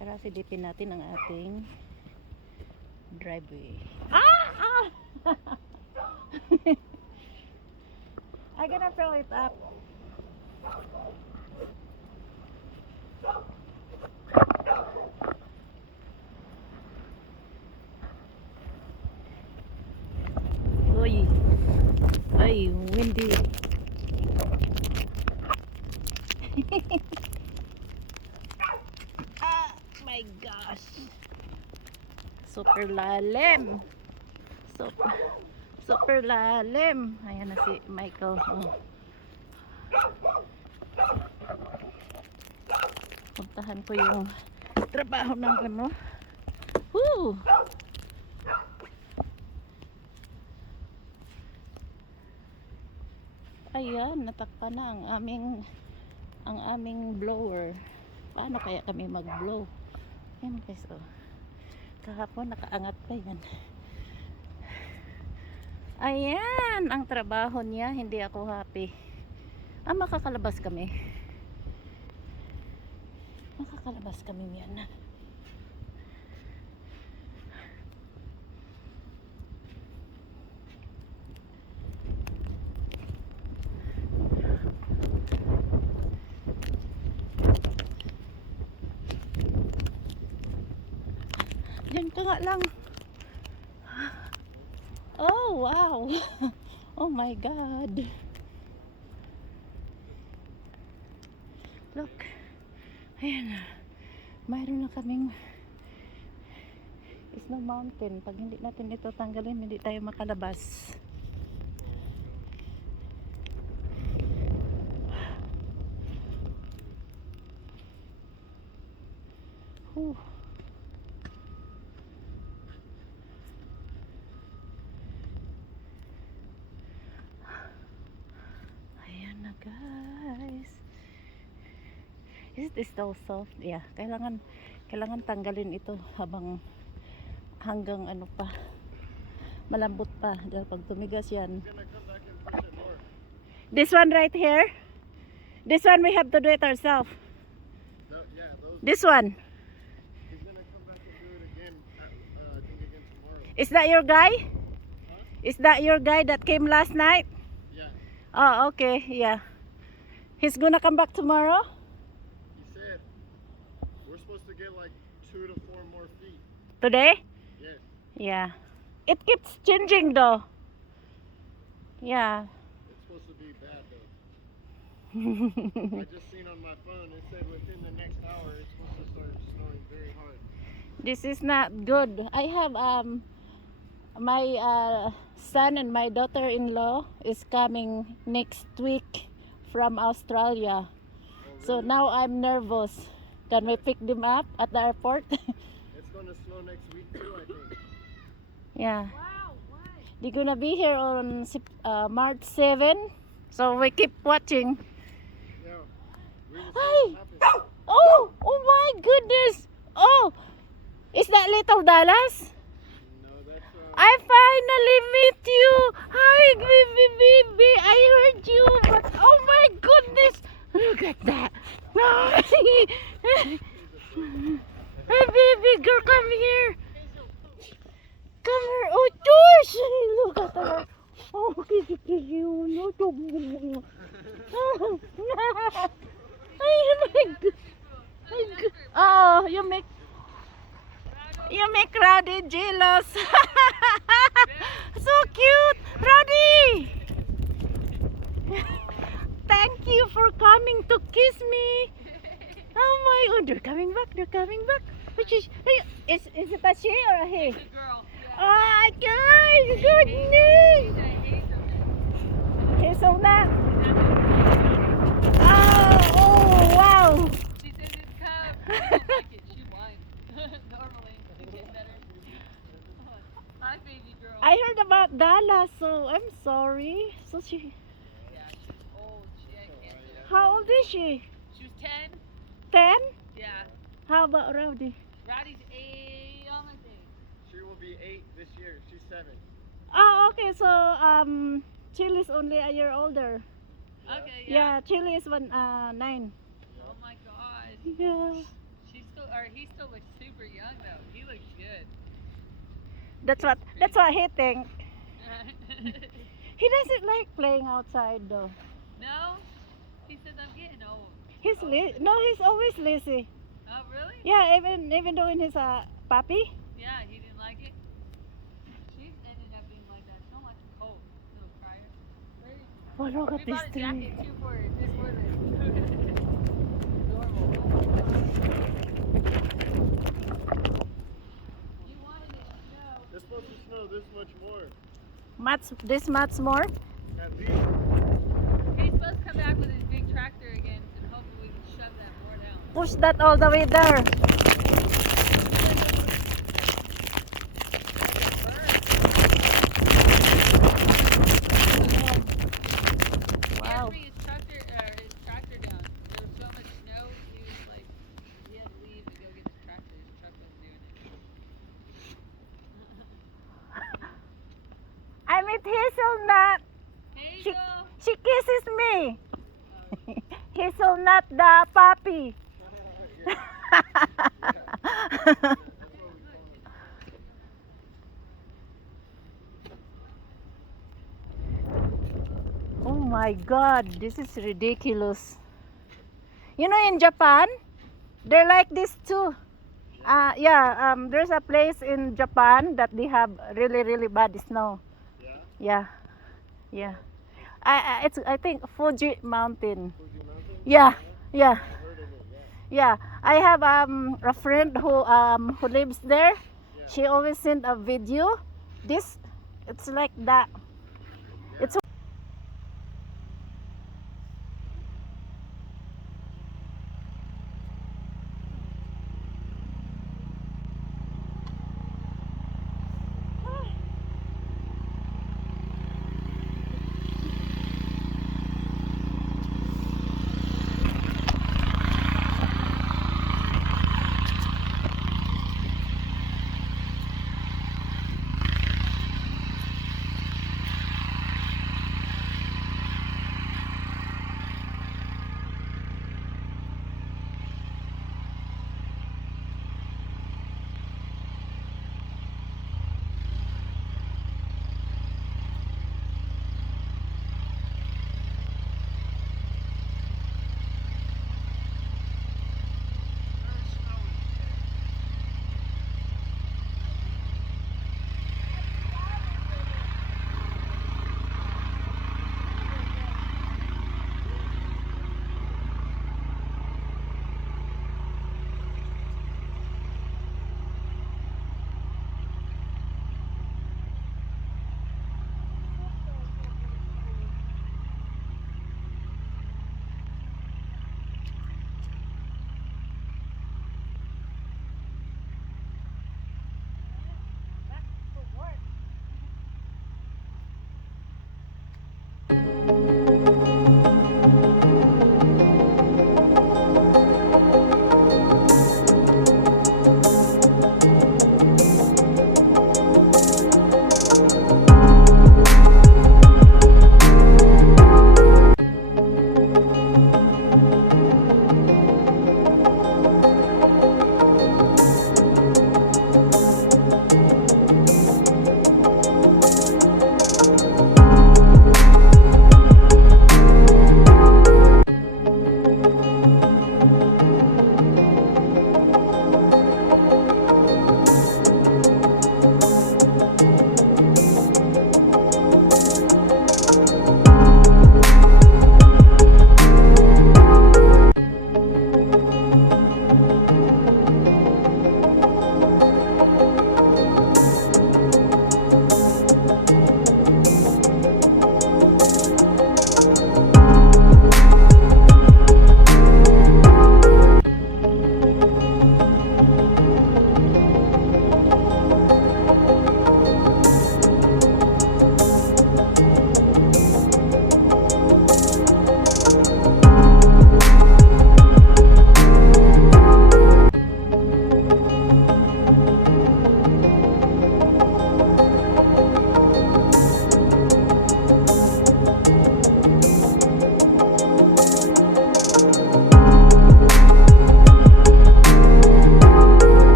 Tara, silipin natin ang ating driveway. I'm gonna throw it up. Uy. Ay, windy. My gosh. Super lalim. Super lalim. Ayan na si Michael. Oh. Puntahan ko yung trabaho ng ano. Woo! Ayan, natakpan na ang aming blower. Paano kaya kami mag-blow? Ayan guys, oh. Kahapon nakaangat pa yan. Ayan, ang trabaho niya, hindi ako happy. Makakalabas kami. Makakalabas kami yan. Diyan ka nga lang. Oh, wow. Oh my God. Look. Ayan. Mayroon na kaming snow mountain. Pag hindi natin ito tanggalin, hindi tayo makalabas. Whew. Guys, is this still soft? Yeah, kailangan tanggalin ito hanggang ano pa, malambot pa dahil pag tumigas yan. This one right here, this one we have to do it ourselves. No, yeah, this one. He's gonna come back and do it again. I think again tomorrow. Is that your guy? Huh? Is that your guy that came last night? Yeah. Oh, okay, yeah. He's gonna come back tomorrow? He said we're supposed to get like 2 to 4 more feet. Today? Yes. Yeah. It keeps changing though. Yeah. It's supposed to be bad though. I just seen on my phone it said within the next hour it's supposed to start snowing very hard. This is not good. I have my son and my daughter-in-law is coming next week from Australia. Oh, really? So now I'm nervous. Can we pick them up at the airport? It's gonna snow next week too, I think. Yeah. Wow, why? They're gonna be here on March 7. So we keep watching. Yeah. We will see Hi! what happens. Oh! Oh my goodness! Oh! Is that Little Dallas? No, that's I finally meet you! Hi, baby! I heard you, but oh my goodness! Look at that! Hey, baby girl, come here! Come here! Oh, Josh! Look at her! Oh, kiki no, Ay, my God! Oh, you make Rowdy jealous. So cute, Rowdy. Thank you for coming to kiss me. Oh my God, they're coming back. Which is it a she or a he? Girl. Oh, guys, goodness. Hazelnut. Oh, wow. She says it's cup. I don't like it. She whines. Normally, she's getting better. Hi, baby girl. I heard about Dallas, so I'm sorry. So she, Yeah, she's old. I can't do that. how old is she? She was 10. 10? Yeah. How about Rowdy? Rowdy's young, I think. She will be 8 this year. She's 7. Oh, okay. So Chili's only a year older. Okay, Yeah, yeah. Chili is 9. Oh my god. Yeah. She's still, or he still looks super young though. He looks good. That's what he think. He doesn't like playing outside though. No? He says I'm getting old. No, he's always lazy. Oh, really? Yeah, even though he's a puppy. Yeah, he didn't like it. She's ended up being like that. She don't like the cold. Little crier. Very- Oh, look at We this bought a tree. jacket too for this weather. Adorable. You wanted it to snow. It's supposed to snow this much more. This much more. At least. He's supposed to come back with his big tractor again, and hopefully we can shove that more down. Push that all the way there. Wow. He had to bring his tractor down. There was so much snow, he was like, he had to leave to go get his tractor. His truck wasn't doing it. I met Hazelnut. Hazel! She kisses me. Hazelnut the puppy. Oh my God, this is ridiculous. You know, in Japan, they're like this too. There's a place in Japan that they have really bad snow. Yeah? Yeah. I think Fuji Mountain. Fuji Mountain? Yeah. I've heard of it, Yeah, yeah. I have a friend who lives there. Yeah. She always send a video. It's like that. It's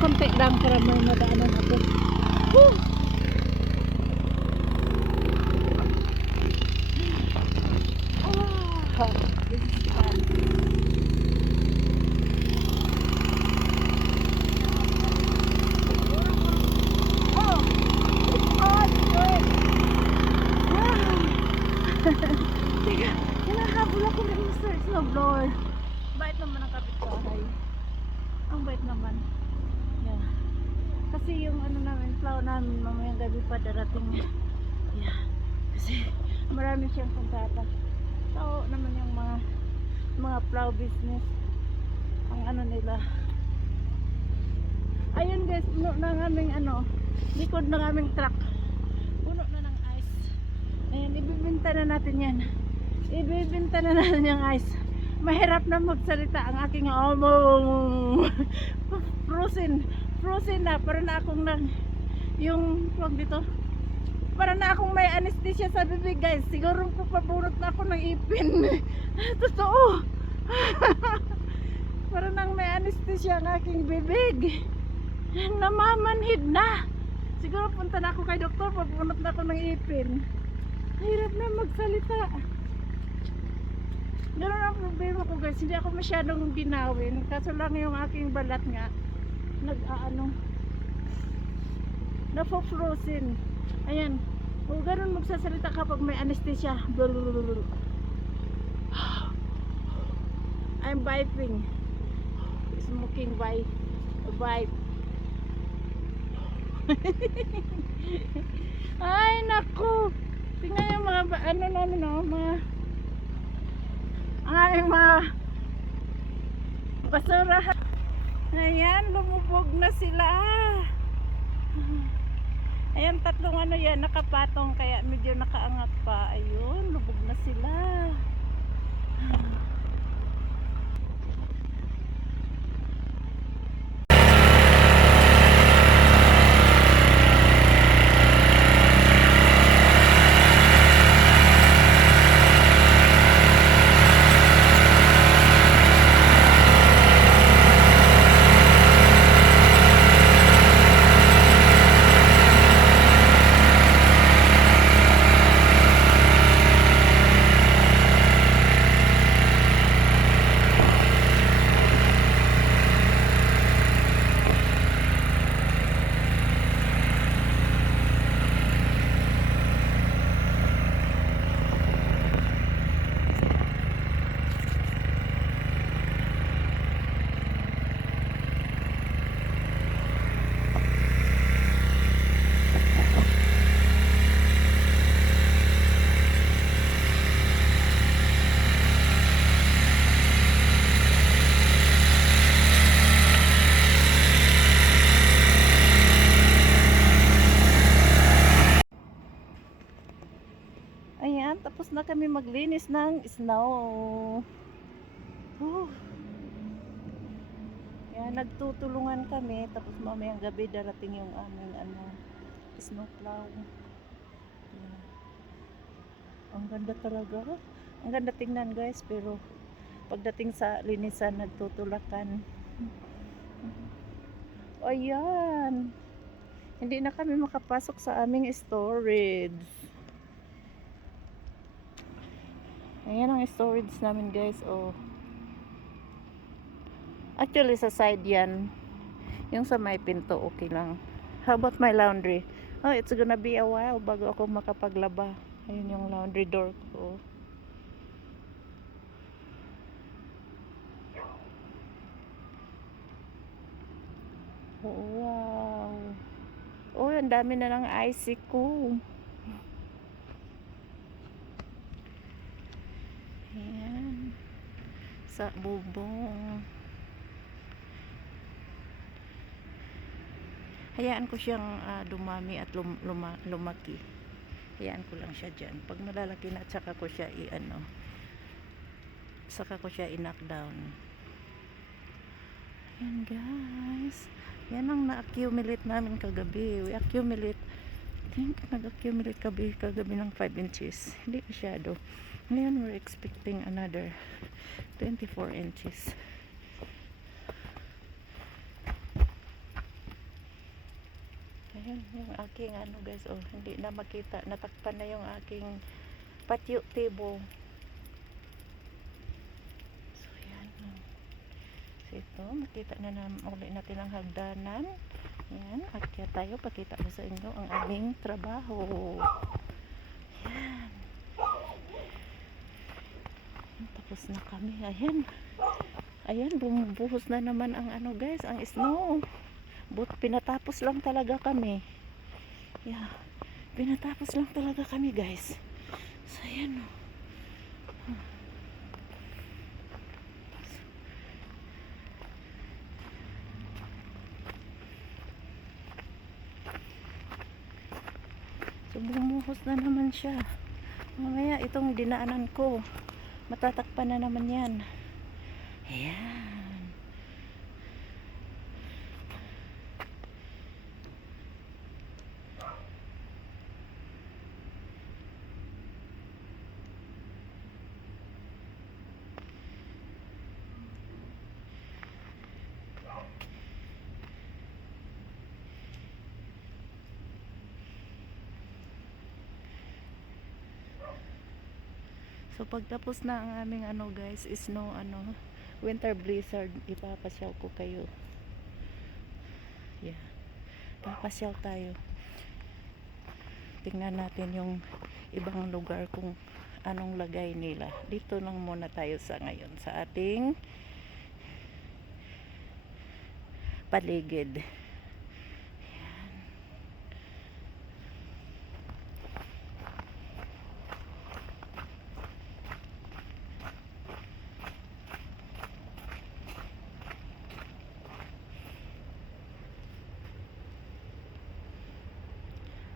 konti lang para may madaanan ako. Woo! Ah, this is fun. Oh, it's hot, good. Teka, hinahabol ako ng Mr. Snowblower. Bait naman ang kapitbahay. Ang bait naman. Yeah. Kasi yung ano namin, plow namin mamayang gabi pa darating. Yeah. Kasi marami siyang kontrata. So naman yung mga plow business. Ang ano nila. Ayun guys, puno ng aming ano, likod ng aming truck. Puno na ng ice. Ayan, ibibinta na natin yan. Ibibinta na natin yung ice. Mahirap na magsalita ang aking frozen na, para na akong yung wag dito, para na akong may anesthesia sa bibig guys. Siguro papabunot na ako ng ipin. Totoo. Para nang may anesthesia ang aking bibig. Namamanhid na. Siguro punta na ako kay doktor, papabunot na ako ng ipin. Hirap na magsalita. Ganoon ang problema ko guys, hindi ako masyadong ginawin. Kaso lang yung aking balat nga nafo-frozen. Ayan. O ganoon magsasalita kapag may anesthesia. I'm vaping. Smoking vape. Ay naku. Tingnan yung mga ano namin mga basura. Ayan, lumubog na sila. Ayan, tatlong ano yan, nakapatong kaya medyo nakaangat pa. Ayun, lubog na sila. Ayan, tapos na kami maglinis ng snow. Ayan, nagtutulungan kami. Tapos mamayang gabi darating yung aming snow plow. Ayan. Ang ganda talaga. Ang ganda tingnan guys. Pero pagdating sa linisan, nagtutulakan. Ayan. Hindi na kami makapasok sa aming storage. Ayan ang storage namin guys. Oh. Actually sa side yan. Yung sa may pinto okay lang. How about my laundry? Oh, it's gonna be a while bago ako makapaglaba. Ayun yung laundry door ko. Oh, wow. Oh, ang dami na ng icy ko. Ayan. Sa bubong. Hayaan ko siyang dumami at lumaki. Hayaan ko lang siya dyan. Pag malalaki na, saka ko siya saka ko siya i-knock down. Ayan guys. Yan ang na-accumulate namin kagabi. We accumulate, I think nag-accumulate kagabi ng 5 inches. Hindi masyado. Ngayon we're expecting another 24 inches. Ayun, yung aking ano guys, oh, hindi na makita. Natakpan na yung aking patio table. So, yan. Oh. So, ito, makita na uli natin ang hagdanan. Yan, akyat tayo. Pakita ko sa inyo ang aming trabaho. Yan. Tapos na kami. Ayan. Ayan, bumubuhos na naman ang ano guys, ang snow. Pinatapos lang talaga kami. Yeah. Pinatapos lang talaga kami guys. So, ayan o. So, bumuhos na naman siya. Mamaya, itong dinaanan ko, matatakpan na naman yan. Ayan. So pagtapos na ang aming ano guys, snow ano, winter blizzard, ipapasyal ko kayo. Yeah. Papasyal tayo. Tingnan natin yung ibang lugar kung anong lagay nila. Dito lang muna tayo sa ngayon sa ating paligid.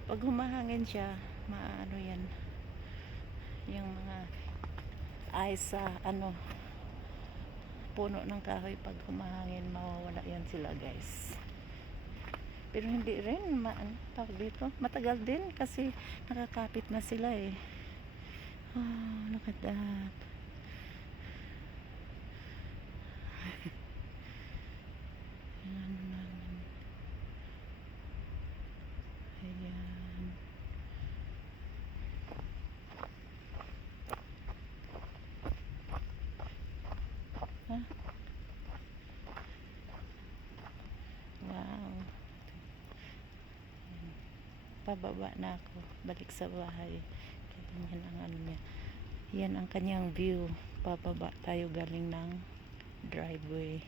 Pag humahangin siya, maano yan, yung mga ice sa ano, puno ng kahoy, pag humahangin mawawala yan sila guys. Pero hindi rin tawag dito, matagal din kasi nakakapit na sila eh. Oh, look at that. Ayan. Ha? Wow. Pababa na ako. Balik sa bahay. Yan ang ano niya. Yan ang kanyang view. Pababa tayo galing ng driveway.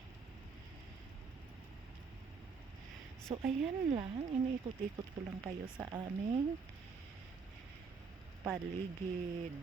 So, ayan lang. Iniikot-ikot ko lang kayo sa aming paligid.